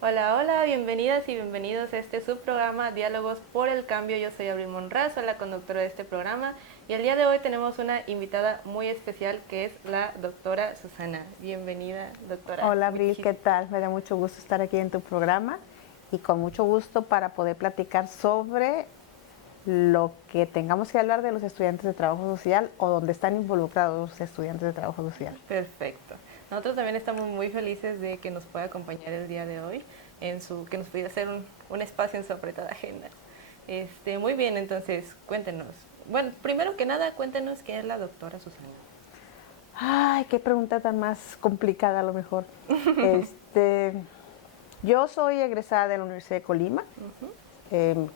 Hola, hola, bienvenidas y bienvenidos a este subprograma Diálogos por el Cambio. Yo soy Abril Monraz, soy la conductora de este programa y el día de hoy tenemos una invitada muy especial que es la doctora Susana. Bienvenida, doctora. Hola Abril, ¿qué tal? Me da mucho gusto estar aquí en tu programa y con mucho gusto para poder platicar sobre lo que tengamos que hablar de los estudiantes de trabajo social o donde están involucrados los estudiantes de trabajo social. Perfecto. Nosotros también estamos muy felices de que nos pueda acompañar el día de hoy, que nos pudiera hacer un espacio en su apretada agenda. Muy bien, entonces cuéntenos. Bueno, primero que nada, cuéntenos qué es la doctora Susana. Ay, qué pregunta tan más complicada a lo mejor. Yo soy egresada de la Universidad de Colima.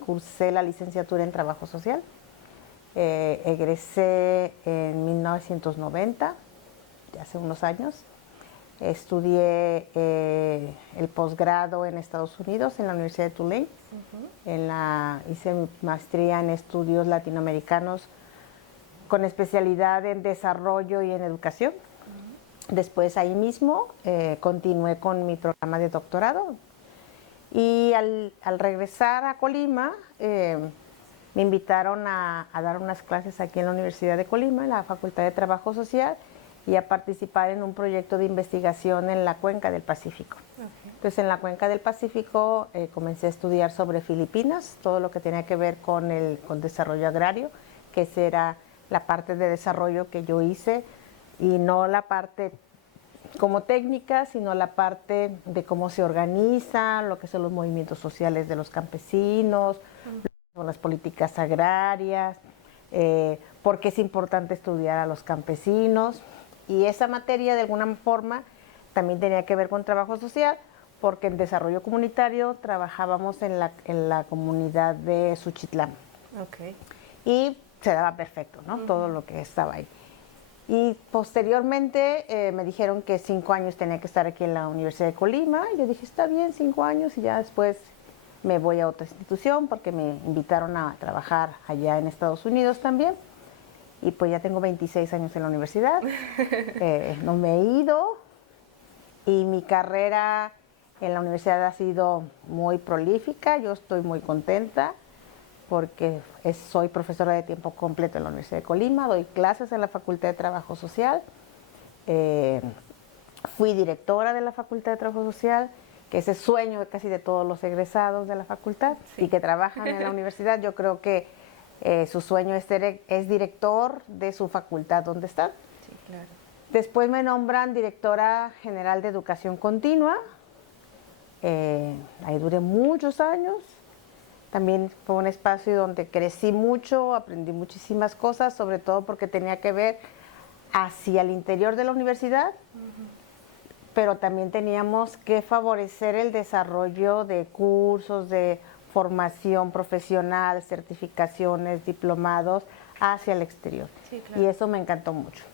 Cursé la licenciatura en Trabajo Social. Egresé en 1990, hace unos años. Estudié el posgrado en Estados Unidos, en la Universidad de Tulane. Hice mi maestría en estudios latinoamericanos con especialidad en desarrollo y en educación. Después ahí mismo continué con mi programa de doctorado. Y al regresar a Colima, me invitaron a dar unas clases aquí en la Universidad de Colima, en la Facultad de Trabajo Social, y a participar en un proyecto de investigación en la Cuenca del Pacífico. Entonces, en la Cuenca del Pacífico comencé a estudiar sobre Filipinas, todo lo que tenía que ver con desarrollo agrario, que esa era la parte de desarrollo que yo hice, y no la parte como técnica, sino la parte de cómo se organiza, lo que son los movimientos sociales de los campesinos, son las políticas agrarias, por qué es importante estudiar a los campesinos. Y esa materia, de alguna forma, también tenía que ver con trabajo social, porque en desarrollo comunitario trabajábamos en la comunidad de Suchitlán. Y se daba perfecto, ¿no? Todo lo que estaba ahí. Y posteriormente me dijeron que 5 años tenía que estar aquí en la Universidad de Colima. Y yo dije, está bien, 5 años, y ya después me voy a otra institución porque me invitaron a trabajar allá en Estados Unidos también. Y pues ya tengo 26 años en la universidad. No me he ido. Y mi carrera en la universidad ha sido muy prolífica. Yo estoy muy contenta porque soy profesora de tiempo completo en la Universidad de Colima, doy clases en la Facultad de Trabajo Social, fui directora de la Facultad de Trabajo Social, que es el sueño de casi de todos los egresados de la facultad y que trabajan en la universidad. Yo creo que su sueño es director de su facultad donde están. Sí, claro. Después me nombran directora general de Educación Continua. Ahí duré muchos años. También fue un espacio donde crecí mucho, aprendí muchísimas cosas, sobre todo porque tenía que ver hacia el interior de la universidad, pero también teníamos que favorecer el desarrollo de cursos, de formación profesional, certificaciones, diplomados hacia el exterior. Sí, claro. Y eso me encantó mucho.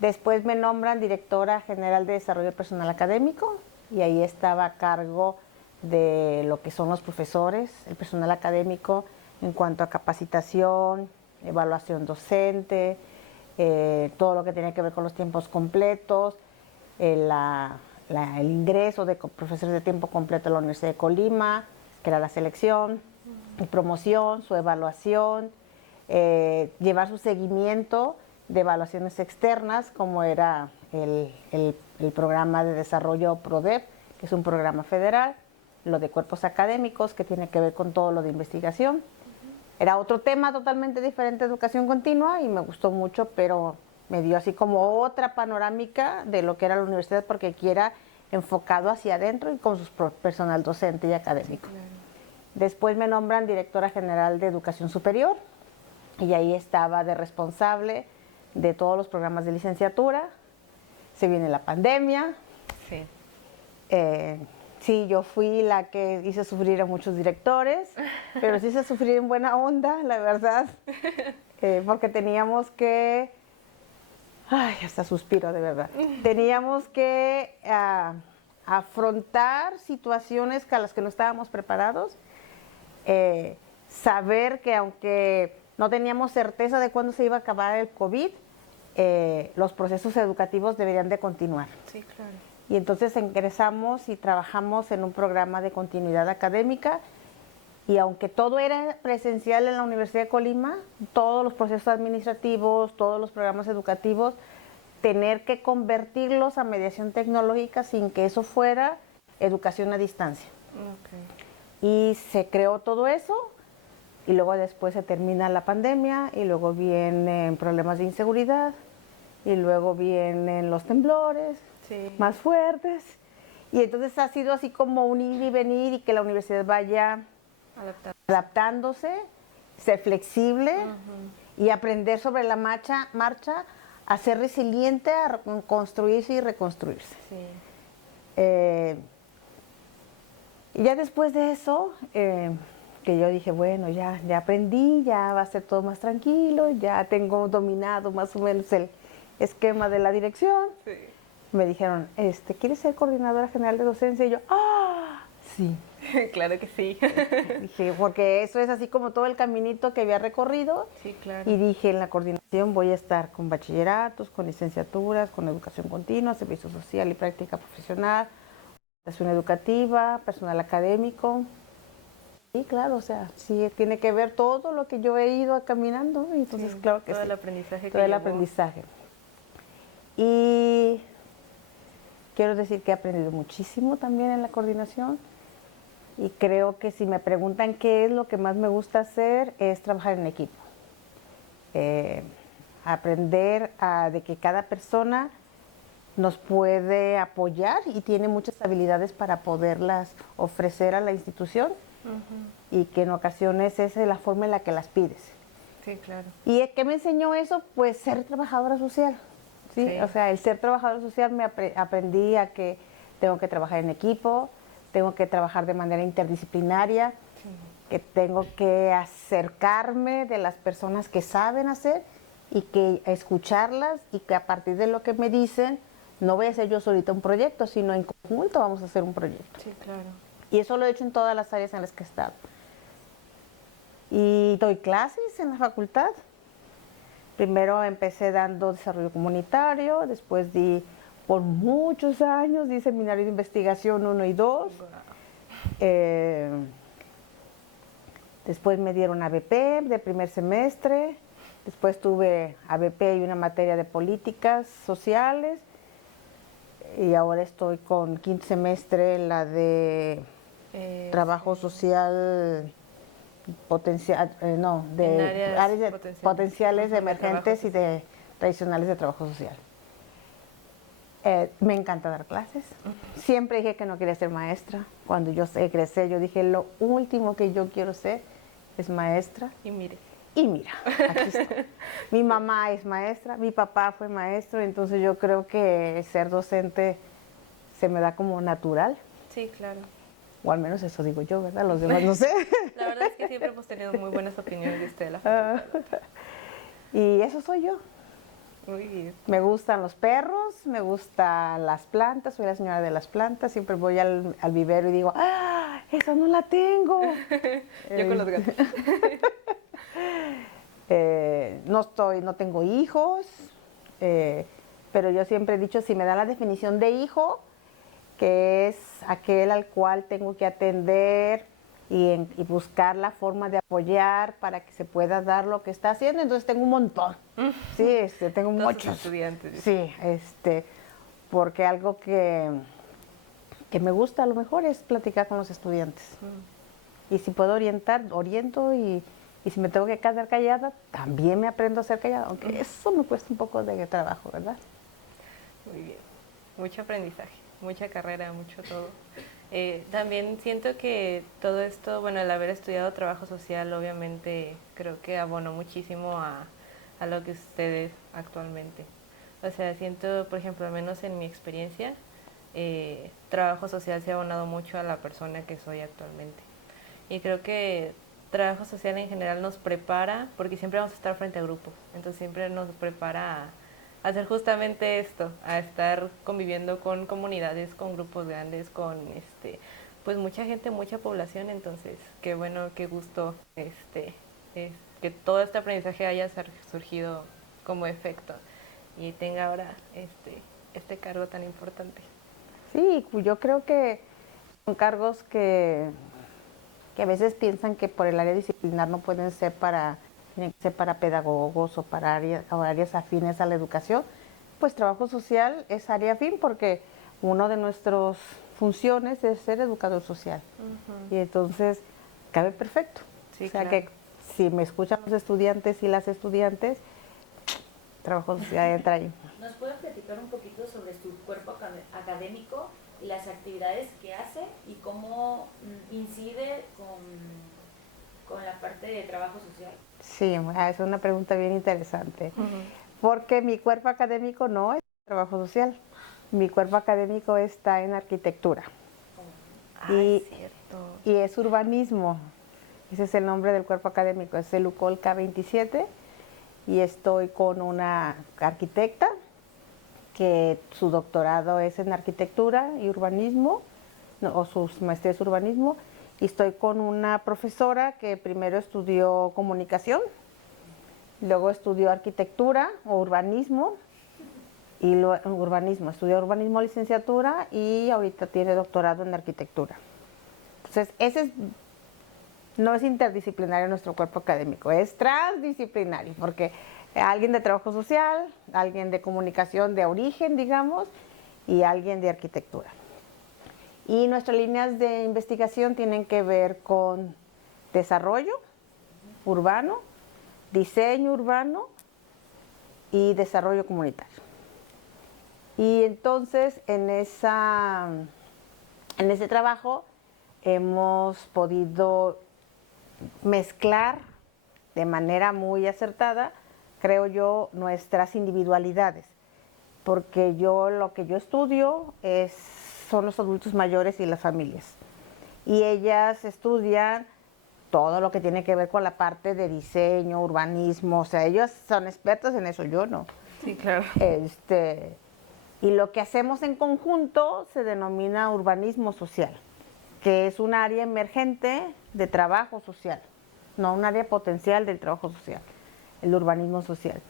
Después me nombran directora general de Desarrollo Personal Académico y ahí estaba a cargo de lo que son los profesores, el personal académico en cuanto a capacitación, evaluación docente, todo lo que tenía que ver con los tiempos completos, el ingreso de profesores de tiempo completo a la Universidad de Colima, que era la selección, y promoción, su evaluación, llevar su seguimiento de evaluaciones externas, como era el programa de desarrollo PRODEP, que es un programa federal, lo de cuerpos académicos, que tiene que ver con todo lo de investigación. Era otro tema totalmente diferente de educación continua y me gustó mucho, pero me dio así como otra panorámica de lo que era la universidad, porque aquí era enfocado hacia adentro y con su personal docente y académico. Claro. Después me nombran directora general de Educación Superior y ahí estaba de responsable de todos los programas de licenciatura. Se viene la pandemia. Sí. Sí, yo fui la que hice sufrir a muchos directores, pero sí hice sufrir en buena onda, la verdad, porque teníamos que, ay, hasta suspiro de verdad, teníamos que afrontar situaciones a las que no estábamos preparados, saber que aunque no teníamos certeza de cuándo se iba a acabar el COVID, los procesos educativos deberían de continuar. Sí, claro. Y entonces ingresamos y trabajamos en un programa de continuidad académica, y aunque todo era presencial en la Universidad de Colima, todos los procesos administrativos, todos los programas educativos, tener que convertirlos a mediación tecnológica sin que eso fuera educación a distancia. Okay. Y se creó todo eso, y luego después se termina la pandemia, y luego vienen problemas de inseguridad, y luego vienen los temblores Sí. más fuertes, y entonces ha sido así como un ir y venir, y que la universidad vaya adaptándose, ser flexible y aprender sobre la marcha a ser resiliente, a construirse y reconstruirse. Sí. Y ya después de eso, que yo dije, bueno, ya aprendí, ya va a ser todo más tranquilo, ya tengo dominado más o menos el esquema de la dirección. Sí. Me dijeron, ¿quieres ser coordinadora general de docencia? Y yo, ¡ah! Sí. Claro que sí. Dije, porque eso es así como todo el caminito que había recorrido. Sí, claro. Y dije, en la coordinación voy a estar con bachilleratos, con licenciaturas, con educación continua, servicio social y práctica profesional, educación educativa, personal académico. Sí, claro, o sea, sí tiene que ver todo lo que yo he ido caminando. Entonces, sí, claro que todo sí. el aprendizaje todo el aprendizaje. Y quiero decir que he aprendido muchísimo también en la coordinación. Y creo que si me preguntan qué es lo que más me gusta hacer, es trabajar en equipo. Aprender de que cada persona nos puede apoyar y tiene muchas habilidades para poderlas ofrecer a la institución, y que en ocasiones esa es la forma en la que las pides. Sí, claro. ¿Y qué me enseñó eso? Pues ser trabajadora social. ¿Sí? Sí. O sea, el ser trabajadora social me aprendí a que tengo que trabajar en equipo, tengo que trabajar de manera interdisciplinaria, Sí. que tengo que acercarme de las personas que saben hacer y que escucharlas, y que a partir de lo que me dicen, no voy a hacer yo solita un proyecto, sino en conjunto vamos a hacer un proyecto. Sí, claro. Y eso lo he hecho en todas las áreas en las que he estado. Y doy clases en la facultad. Primero empecé dando desarrollo comunitario, después di por muchos años, di seminario de investigación 1 y 2. Wow. Después me dieron ABP de primer semestre, después tuve ABP y una materia de políticas sociales, y ahora estoy con quinto semestre en la de trabajo social potencial, de áreas potenciales de emergentes y de tradicionales de trabajo social. Me encanta dar clases. Siempre dije que no quería ser maestra. Cuando yo egresé, yo dije, lo último que yo quiero ser es maestra. Y mire. Y mira, aquí estoy. Mi mamá es maestra, mi papá fue maestro, entonces yo creo que ser docente se me da como natural. Sí, claro. O al menos eso digo yo, ¿verdad? Los demás no sé. La verdad es que siempre hemos tenido muy buenas opiniones de usted de la facultad. Y eso soy yo. Muy bien. Me gustan los perros, me gustan las plantas, soy la señora de las plantas, siempre voy al vivero y digo, ¡ah, esa no la tengo! Yo con los gatos. No tengo hijos, pero yo siempre he dicho, si me da la definición de hijo, que es aquel al cual tengo que atender y buscar la forma de apoyar para que se pueda dar lo que está haciendo, entonces tengo un montón. Sí, tengo muchos estudiantes. Sí, porque algo que me gusta a lo mejor es platicar con los estudiantes. Y si puedo orientar, oriento, y si me tengo que quedar callada, también me aprendo a ser callada, aunque eso me cuesta un poco de trabajo, ¿verdad? Muy bien. Mucho aprendizaje, mucha carrera, mucho todo. También siento que todo esto, bueno, el haber estudiado trabajo social, obviamente creo que abonó muchísimo a lo que ustedes actualmente. O sea, siento, por ejemplo, al menos en mi experiencia, trabajo social se ha abonado mucho a la persona que soy actualmente. Y creo que trabajo social en general nos prepara, porque siempre vamos a estar frente a grupo, entonces siempre nos prepara a hacer justamente esto, a estar conviviendo con comunidades, con grupos grandes, con pues mucha gente, mucha población. Entonces qué bueno, qué gusto que todo este aprendizaje haya surgido como efecto. y tenga ahora este cargo tan importante. Sí, yo creo que son cargos que a veces piensan que por el área disciplinar no pueden ser tienen que ser para pedagogos o para áreas afines a la educación. Pues trabajo social es área afín porque una de nuestras funciones es ser educador social. Y entonces cabe perfecto. Sí, o sea claro. que si me escuchan los estudiantes y las estudiantes, trabajo social entra ahí. ¿Nos pueden platicar un poquito sobre su cuerpo académico y las actividades que hace y cómo incide con la parte de trabajo social? Sí, es una pregunta bien interesante, porque mi cuerpo académico no es trabajo social, mi cuerpo académico está en arquitectura Ay, cierto. y es urbanismo, ese es el nombre del cuerpo académico, es el UCOL K27 y estoy con una arquitecta que su doctorado es en arquitectura y urbanismo, o su maestría es urbanismo, y estoy con una profesora que primero estudió comunicación, luego estudió arquitectura o urbanismo, estudió urbanismo licenciatura y ahorita tiene doctorado en arquitectura. Entonces, no es interdisciplinario nuestro cuerpo académico, es transdisciplinario, porque alguien de trabajo social, alguien de comunicación de origen, digamos, y alguien de arquitectura. Y nuestras líneas de investigación tienen que ver con desarrollo urbano, diseño urbano y desarrollo comunitario. Y entonces en ese trabajo hemos podido mezclar de manera muy acertada, creo yo, nuestras individualidades, porque lo que yo estudio son los adultos mayores y las familias, y ellas estudian todo lo que tiene que ver con la parte de diseño, urbanismo, o sea, ellos son expertos en eso, yo no. Sí, claro. Y lo que hacemos en conjunto se denomina urbanismo social, que es un área emergente de trabajo social, no un área potencial del trabajo social, el urbanismo social.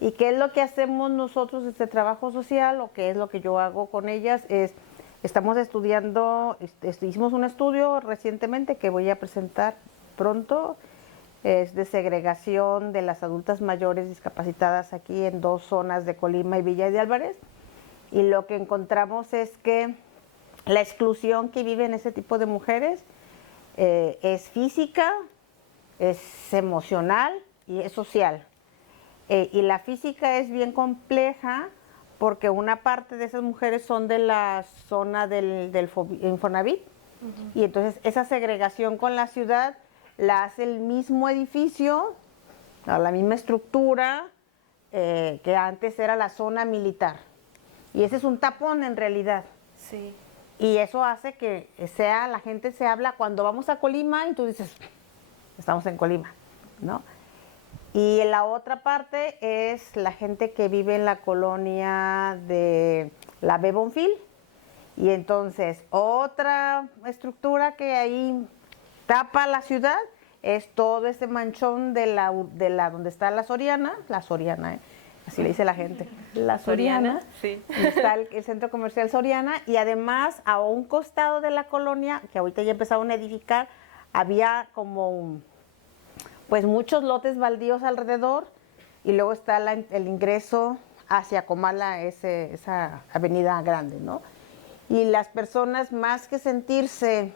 ¿Y qué es lo que hacemos nosotros este trabajo social, o qué es lo que yo hago con ellas? Estamos estudiando, hicimos un estudio recientemente que voy a presentar pronto, es de segregación de las adultas mayores discapacitadas aquí en 2 zonas de Colima y Villa de Álvarez, y lo que encontramos es que la exclusión que viven ese tipo de mujeres es física, es emocional y es social. Y la física es bien compleja porque una parte de esas mujeres son de la zona del Infonavit, y entonces esa segregación con la ciudad la hace el mismo edificio, la misma estructura que antes era la zona militar. Y ese es un tapón en realidad. Sí. Y eso hace que la gente se habla cuando vamos a Colima y tú dices, estamos en Colima, ¿no? Y la otra parte es la gente que vive en la colonia de la Bebonfil. Y entonces otra estructura que ahí tapa la ciudad es todo ese manchón de la donde está la Soriana, así le dice la gente, la Soriana, sí. está el centro comercial Soriana, y además a un costado de la colonia, que ahorita ya empezaron a edificar, había como pues muchos lotes baldíos alrededor, y luego está el ingreso hacia Comala, esa avenida grande, ¿no? Y las personas, más que sentirse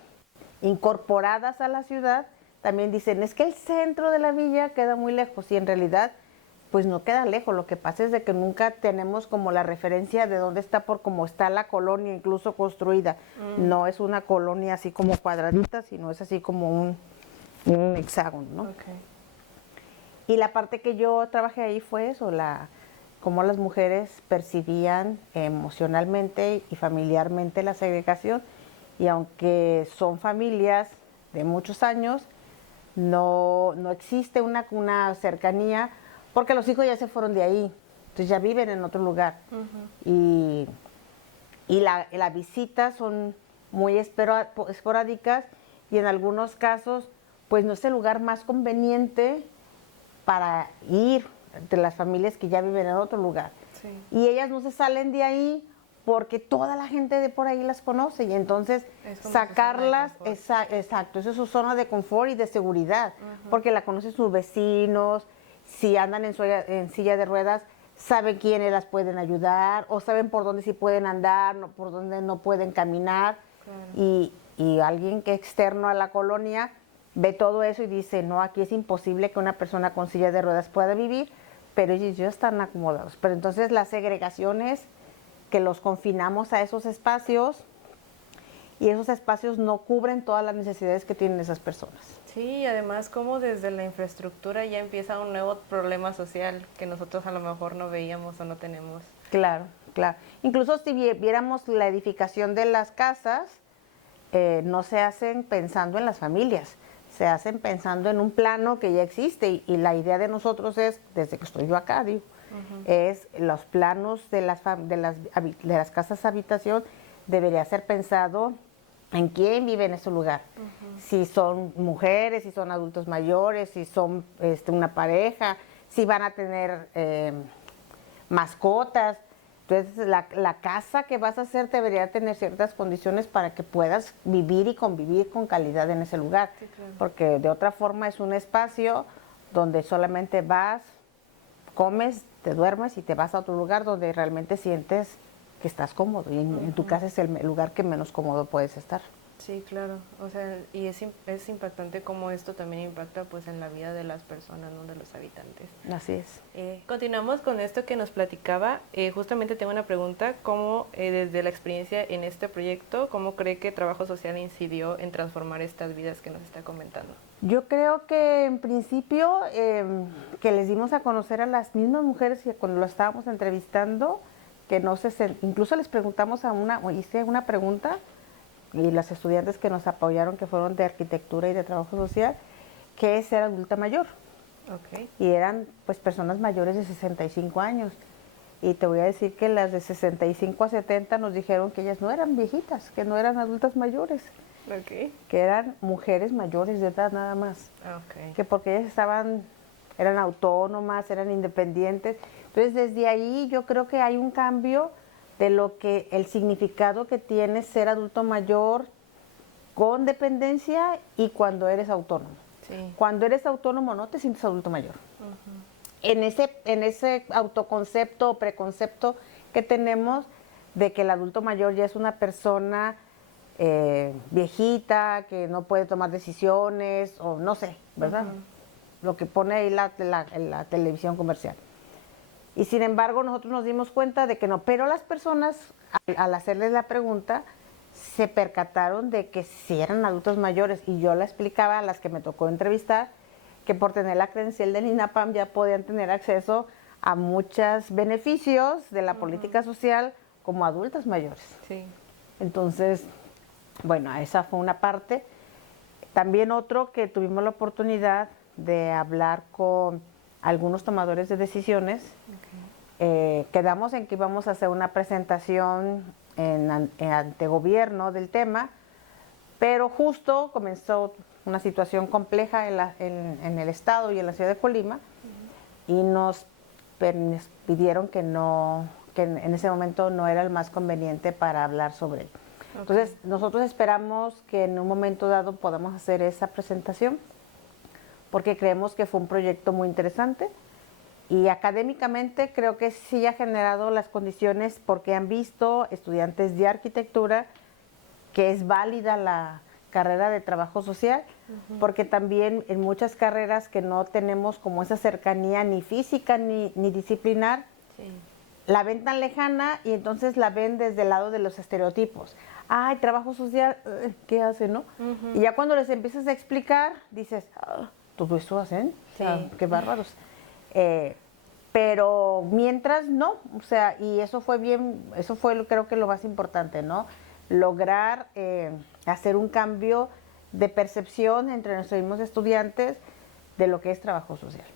incorporadas a la ciudad, también dicen, es que el centro de la villa queda muy lejos, y en realidad pues no queda lejos. Lo que pasa es de que nunca tenemos como la referencia de dónde está por cómo está la colonia incluso construida. No es una colonia así como cuadradita, sino es así como un hexágono, ¿no? Okay. Y la parte que yo trabajé ahí fue eso, cómo las mujeres percibían emocionalmente y familiarmente la segregación, y aunque son familias de muchos años, no existe una cercanía, porque los hijos ya se fueron de ahí, entonces ya viven en otro lugar. Y la visita son muy esporádicas, y en algunos casos pues no es el lugar más conveniente para ir de las familias que ya viven en otro lugar. Sí. Y ellas no se salen de ahí porque toda la gente de por ahí las conoce y entonces Es como sacarlas, su zona de exacto, eso es su zona de confort y de seguridad, porque la conocen sus vecinos, si andan en silla de ruedas, saben quiénes las pueden ayudar o saben por dónde sí pueden andar, por dónde no pueden caminar. Claro. Y alguien que es externo a la colonia ve todo eso y dice, no, aquí es imposible que una persona con silla de ruedas pueda vivir, pero ellos ya están acomodados. Pero entonces las segregaciones que los confinamos a esos espacios y esos espacios no cubren todas las necesidades que tienen esas personas. Sí, además como desde la infraestructura ya empieza un nuevo problema social que nosotros a lo mejor no veíamos o no tenemos. Claro, claro. Incluso si viéramos la edificación de las casas, no se hacen pensando en las familias, se hacen pensando en un plano que ya existe y la idea de nosotros es, desde que estoy yo acá, digo, es los planos de las casas habitación debería ser pensado en quién vive en ese lugar. Si son mujeres, si son adultos mayores, si son una pareja, si van a tener mascotas. Entonces, la casa que vas a hacer debería tener ciertas condiciones para que puedas vivir y convivir con calidad en ese lugar. Sí, claro. Porque de otra forma es un espacio donde solamente vas, comes, te duermes y te vas a otro lugar donde realmente sientes que estás cómodo. Y en tu casa es el lugar que menos cómodo puedes estar. Sí, claro. O sea, y es impactante cómo esto también impacta pues en la vida de las personas, ¿no? De los habitantes. Así es. Continuamos con esto que nos platicaba. Justamente tengo una pregunta, ¿cómo desde la experiencia en este proyecto, cómo cree que trabajo social incidió en transformar estas vidas que nos está comentando? Yo creo que en principio que les dimos a conocer a las mismas mujeres que cuando lo estábamos entrevistando, que no se incluso les preguntamos hice una pregunta y las estudiantes que nos apoyaron, que fueron de arquitectura y de trabajo social, ¿qué es ser adulta mayor? Okay. Y eran pues personas mayores de 65 años. Y te voy a decir que las de 65 a 70 nos dijeron que ellas no eran viejitas, que no eran adultas mayores, Okay. que eran mujeres mayores de edad nada más. Okay. Que porque ellas eran autónomas, eran independientes. Entonces desde ahí yo creo que hay un cambio de lo que el significado que tiene ser adulto mayor con dependencia y cuando eres autónomo. Sí. Cuando eres autónomo no te sientes adulto mayor. En ese autoconcepto o preconcepto que tenemos de que el adulto mayor ya es una persona viejita, que no puede tomar decisiones, o no sé, ¿verdad? Lo que pone ahí la televisión comercial. Y sin embargo, nosotros nos dimos cuenta de que no, pero las personas, al hacerles la pregunta, se percataron de que sí eran adultos mayores. Y yo la explicaba a las que me tocó entrevistar, que por tener la credencial del INAPAM ya podían tener acceso a muchos beneficios de la política social como adultas mayores. Sí. Entonces, bueno, esa fue una parte. También otro que tuvimos la oportunidad de hablar con algunos tomadores de decisiones. Quedamos en que íbamos a hacer una presentación ante gobierno del tema, pero justo comenzó una situación compleja en el estado y en la ciudad de Colima y nos pidieron que en ese momento no era el más conveniente para hablar sobre ello. Entonces, nosotros esperamos que en un momento dado podamos hacer esa presentación porque creemos que fue un proyecto muy interesante y académicamente creo que sí ha generado las condiciones porque han visto estudiantes de arquitectura que es válida la carrera de trabajo social, porque también en muchas carreras que no tenemos como esa cercanía ni física ni disciplinar, la ven tan lejana y entonces la ven desde el lado de los estereotipos. Ay, trabajo social, ¿qué hace, no? Y ya cuando les empiezas a explicar, dices, ¿todo eso hacen? Sí. Qué bárbaros. Pero mientras no, o sea, y eso fue creo que lo más importante, ¿no? Lograr hacer un cambio de percepción entre nuestros mismos estudiantes de lo que es trabajo social.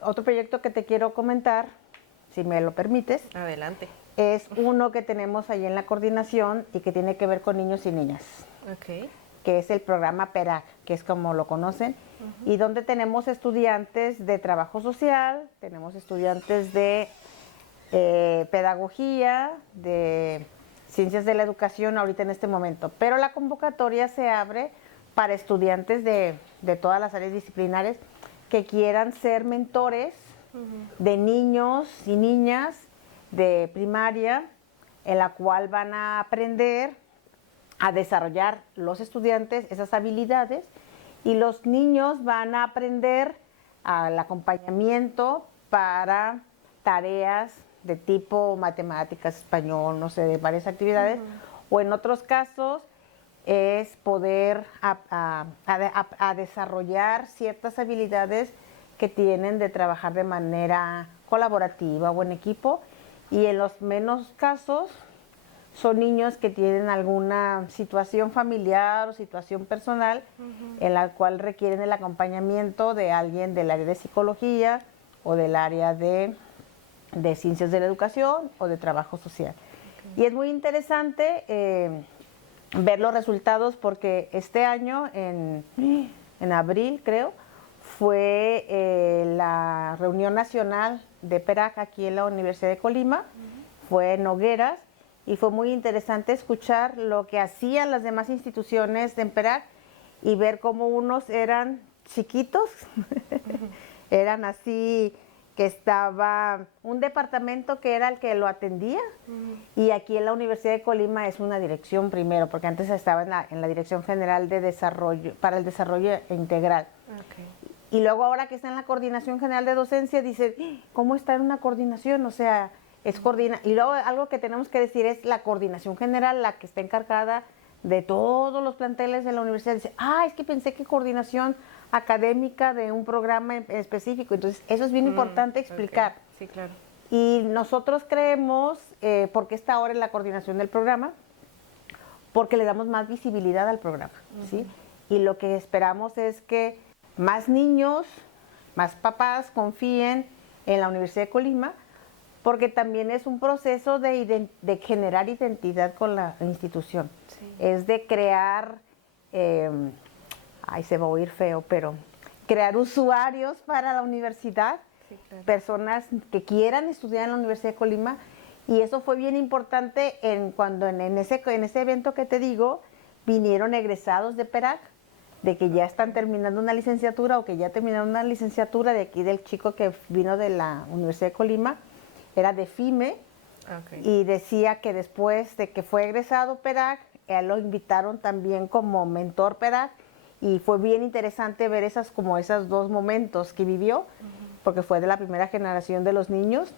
Otro proyecto que te quiero comentar, si me lo permites. Adelante. Es uno que tenemos ahí en la coordinación y que tiene que ver con niños y niñas. Okay. que es el programa PERAC, que es como lo conocen, y donde tenemos estudiantes de trabajo social, tenemos estudiantes de pedagogía, de ciencias de la educación ahorita en este momento, pero la convocatoria se abre para estudiantes de todas las áreas disciplinares que quieran ser mentores de niños y niñas de primaria, en la cual van a aprender a desarrollar los estudiantes esas habilidades y los niños van a aprender al acompañamiento para tareas de tipo matemáticas, español, no sé, de varias actividades, o en otros casos es poder a desarrollar ciertas habilidades que tienen de trabajar de manera colaborativa o en equipo, y en los menos casos son niños que tienen alguna situación familiar o situación personal en la cual requieren el acompañamiento de alguien del área de psicología o del área de ciencias de la educación o de trabajo social. Y es muy interesante ver los resultados porque este año, en abril creo, fue la reunión nacional de PERAC aquí en la Universidad de Colima, fue en Nogueras, y fue muy interesante escuchar lo que hacían las demás instituciones de PERAC y ver cómo unos eran chiquitos, eran así, que estaba un departamento que era el que lo atendía, y aquí en la Universidad de Colima es una dirección primero, porque antes estaba en la Dirección General de Desarrollo, para el Desarrollo Integral. Okay. Y luego ahora que está en la Coordinación General de Docencia, dice, ¿cómo está en una coordinación? O sea, y luego algo que tenemos que decir es la Coordinación General, la que está encargada de todos los planteles de la universidad, dice, es que pensé que coordinación académica de un programa específico. Entonces, eso es bien importante explicar. Okay. Sí, claro. Y nosotros creemos, porque está ahora en la coordinación del programa, porque le damos más visibilidad al programa, ¿sí? Y lo que esperamos es que más niños, más papás confíen en la Universidad de Colima, porque también es un proceso de generar identidad con la institución. Sí. Es de crear, se va a oír feo, pero crear usuarios para la universidad, sí, claro. Personas que quieran estudiar en la Universidad de Colima, y eso fue bien importante cuando en ese evento que te digo, vinieron egresados de PERAC, de que ya están terminando una licenciatura o que ya terminaron una licenciatura, de aquí del chico que vino de la Universidad de Colima, era de FIME, y decía que después de que fue egresado PERAC, lo invitaron también como mentor PERAC, y fue bien interesante ver esos dos momentos que vivió, porque fue de la primera generación de los niños,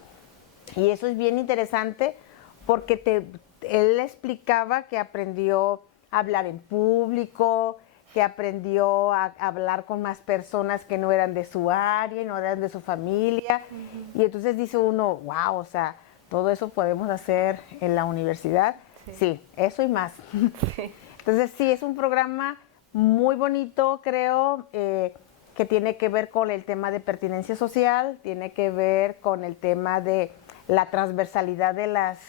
y eso es bien interesante porque él explicaba que aprendió a hablar en público, que aprendió a hablar con más personas que no eran de su área y no eran de su familia, y entonces dice uno, wow, o sea, todo eso podemos hacer en la universidad. Sí, eso y más. Sí. Entonces sí, es un programa muy bonito, creo, que tiene que ver con el tema de pertinencia social, tiene que ver con el tema de la transversalidad de las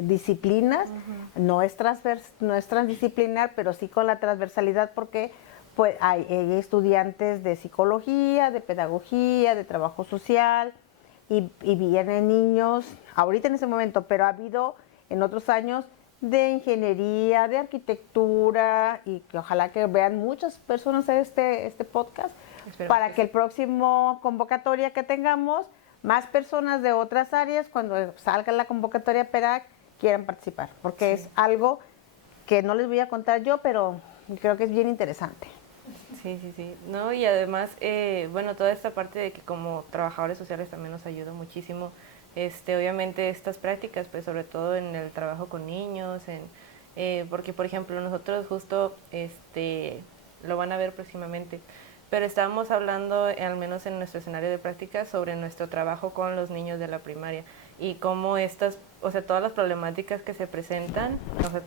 disciplinas. No es transdisciplinar, pero sí con la transversalidad, porque pues hay estudiantes de psicología, de pedagogía, de trabajo social, y vienen niños, ahorita en ese momento, pero ha habido en otros años de ingeniería, de arquitectura, y que ojalá que vean muchas personas este podcast. Espero para que el próximo convocatoria que tengamos, más personas de otras áreas, cuando salga la convocatoria PERAC, quieran participar, porque es algo que no les voy a contar yo, pero creo que es bien interesante. Sí. No, y además, bueno, toda esta parte de que como trabajadores sociales también nos ayuda muchísimo. Obviamente estas prácticas, pues sobre todo en el trabajo con niños, porque por ejemplo nosotros justo lo van a ver próximamente, pero estábamos hablando, al menos en nuestro escenario de prácticas, sobre nuestro trabajo con los niños de la primaria y cómo todas las problemáticas que se presentan,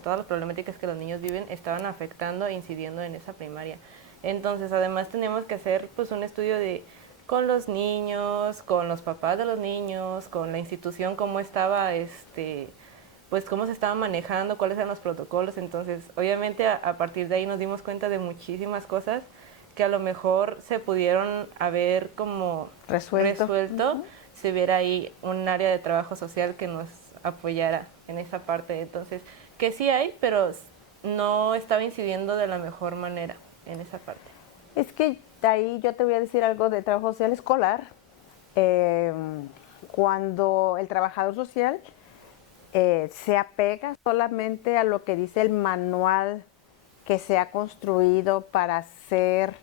todas las problemáticas que los niños viven estaban afectando e incidiendo en esa primaria. Entonces además tenemos que hacer pues un estudio con los niños, con los papás de los niños, con la institución, cómo estaba pues cómo se estaba manejando, cuáles eran los protocolos. Entonces, obviamente a partir de ahí nos dimos cuenta de muchísimas cosas que a lo mejor se pudieron haber como resuelto si hubiera ahí un área de trabajo social que nos apoyara en esa parte. Entonces, que sí hay, pero no estaba incidiendo de la mejor manera en esa parte. Es que ahí yo te voy a decir algo de trabajo social escolar. Cuando el trabajador social se apega solamente a lo que dice el manual que se ha construido para hacer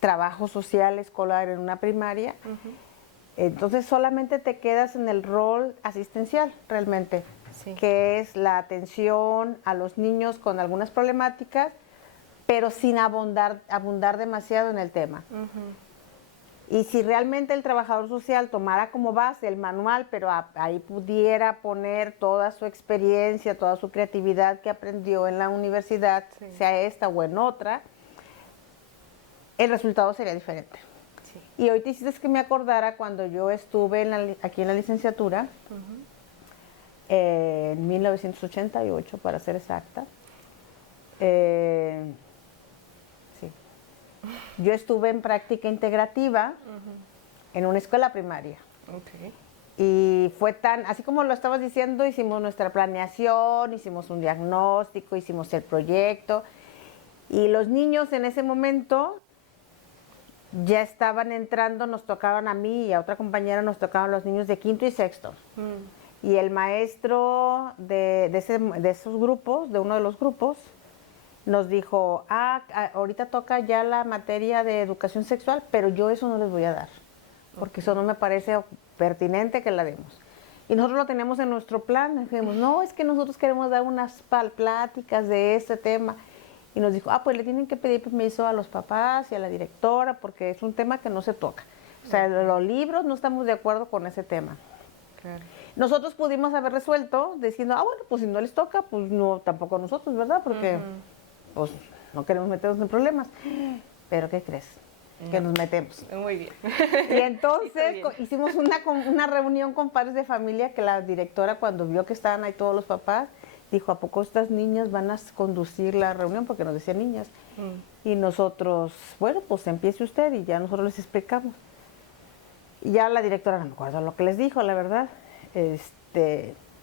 trabajo social escolar en una primaria, entonces solamente te quedas en el rol asistencial realmente, que es la atención a los niños con algunas problemáticas, pero sin abundar demasiado en el tema. Y si realmente el trabajador social tomara como base el manual, pero ahí pudiera poner toda su experiencia, toda su creatividad que aprendió en la universidad, sea esta o en otra, el resultado sería diferente. Y hoy te hiciste que me acordara cuando yo estuve aquí en la licenciatura, en 1988 para ser exacta. Yo estuve en práctica integrativa en una escuela primaria. Y fue así como lo estabas diciendo, hicimos nuestra planeación, hicimos un diagnóstico, hicimos el proyecto. Y los niños en ese momento ya estaban entrando, nos tocaban a mí y a otra compañera, nos tocaban los niños de quinto y sexto. Y el maestro de esos grupos, de uno de los grupos, nos dijo, ahorita toca ya la materia de educación sexual, pero yo eso no les voy a dar, porque eso no me parece pertinente que la demos. Y nosotros lo teníamos en nuestro plan, dijimos, no, es que nosotros queremos dar unas pláticas de este tema. Y nos dijo, pues le tienen que pedir permiso a los papás y a la directora, porque es un tema que no se toca. O sea, los libros no estamos de acuerdo con ese tema. Claro. Nosotros pudimos haber resuelto diciendo, bueno, pues si no les toca, pues no, tampoco nosotros, ¿verdad? Porque pues no queremos meternos en problemas. Pero ¿qué crees? Que nos metemos. Muy bien. Y entonces hicimos una reunión con padres de familia que la directora, cuando vio que estaban ahí todos los papás, dijo, ¿a poco estas niñas van a conducir la reunión? Porque nos decían niñas. Y nosotros, bueno, pues empiece usted y ya nosotros les explicamos. Y ya la directora, no me acuerdo lo que les dijo, la verdad.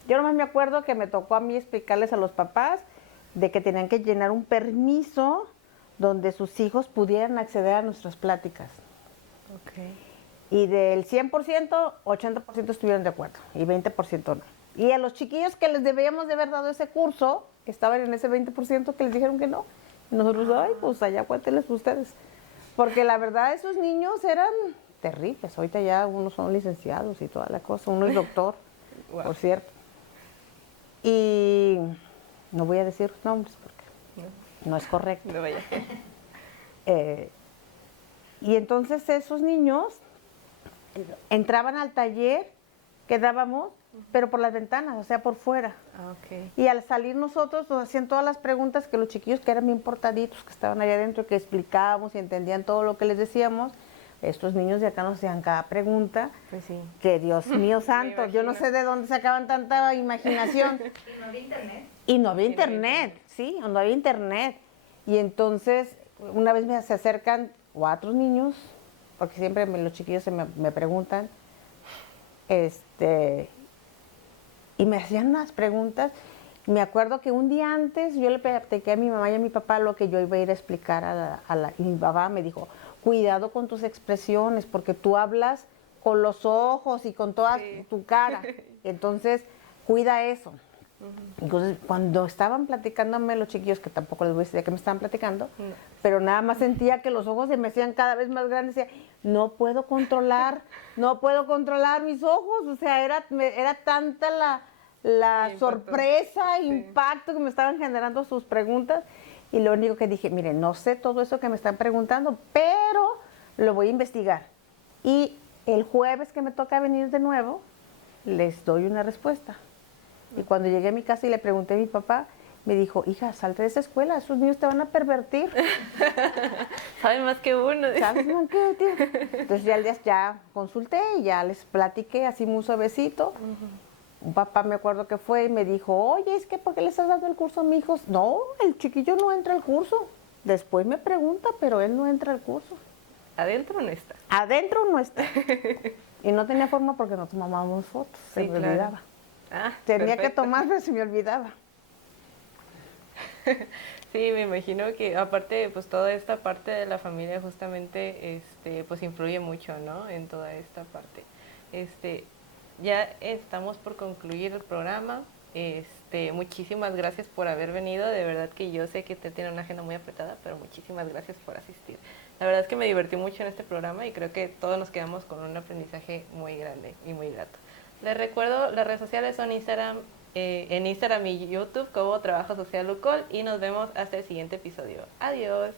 Yo nomás me acuerdo que me tocó a mí explicarles a los papás de que tenían que llenar un permiso donde sus hijos pudieran acceder a nuestras pláticas. Y del 100%, 80% estuvieron de acuerdo y 20% no. Y a los chiquillos que les debíamos de haber dado ese curso, estaban en ese 20% que les dijeron que no. Y nosotros, pues allá cuéntenles ustedes. Porque la verdad esos niños eran terribles. Ahorita ya unos son licenciados y toda la cosa. Uno es doctor, por cierto. Y no voy a decir los nombres porque no es correcto. No vaya a ser. Y entonces esos niños entraban al taller que dábamos, pero por las ventanas, o sea, por fuera. Y al salir nosotros nos hacían todas las preguntas que los chiquillos que eran bien portaditos, que estaban allá adentro, que explicábamos y entendían todo lo que les decíamos. Estos niños de acá nos hacían cada pregunta. Pues sí. Que Dios mío santo, yo no sé de dónde sacaban tanta imaginación. Y no había internet. Y no había internet, sí, no había internet. Y entonces, una vez se acercan 4 niños, porque siempre los chiquillos me preguntan, y me hacían unas preguntas. Me acuerdo que un día antes yo le platiqué a mi mamá y a mi papá lo que yo iba a ir a explicar y mi papá me dijo, cuidado con tus expresiones, porque tú hablas con los ojos y con toda tu cara. Entonces, cuida eso. Entonces, cuando estaban platicándome los chiquillos, que tampoco les voy a decir que me estaban platicando, pero nada más sentía que los ojos se me hacían cada vez más grandes. Decía, no puedo controlar mis ojos. O sea, era tanta la sorpresa, impacto que me estaban generando sus preguntas. Y lo único que dije, miren, no sé todo eso que me están preguntando, pero lo voy a investigar. Y el jueves que me toca venir de nuevo, les doy una respuesta. Y cuando llegué a mi casa y le pregunté a mi papá, me dijo, hija, salte de esa escuela, esos niños te van a pervertir. Saben más que uno. ¿Sabes más que uno? Entonces ya consulté y ya les platiqué así muy suavecito. Un papá me acuerdo que fue y me dijo, oye, es que ¿por qué le estás dando el curso a mi hijo? No, el chiquillo no entra al curso. Después me pregunta, pero él no entra al curso. Adentro no está. Adentro no está. Y no tenía forma porque no tomábamos fotos, se Sí, me claro. olvidaba. Ah, Tenía que perfecto. tomar, pero se me olvidaba. Sí, me imagino que aparte, pues toda esta parte de la familia justamente, pues influye mucho, ¿no? En toda esta parte. Este, ya estamos por concluir el programa. Muchísimas gracias por haber venido. De verdad que yo sé que te tiene una agenda muy apretada, pero muchísimas gracias por asistir. La verdad es que me divertí mucho en este programa y creo que todos nos quedamos con un aprendizaje muy grande y muy grato. Les recuerdo, las redes sociales son en Instagram y YouTube como Trabajo Social UCOL y nos vemos hasta el siguiente episodio. Adiós.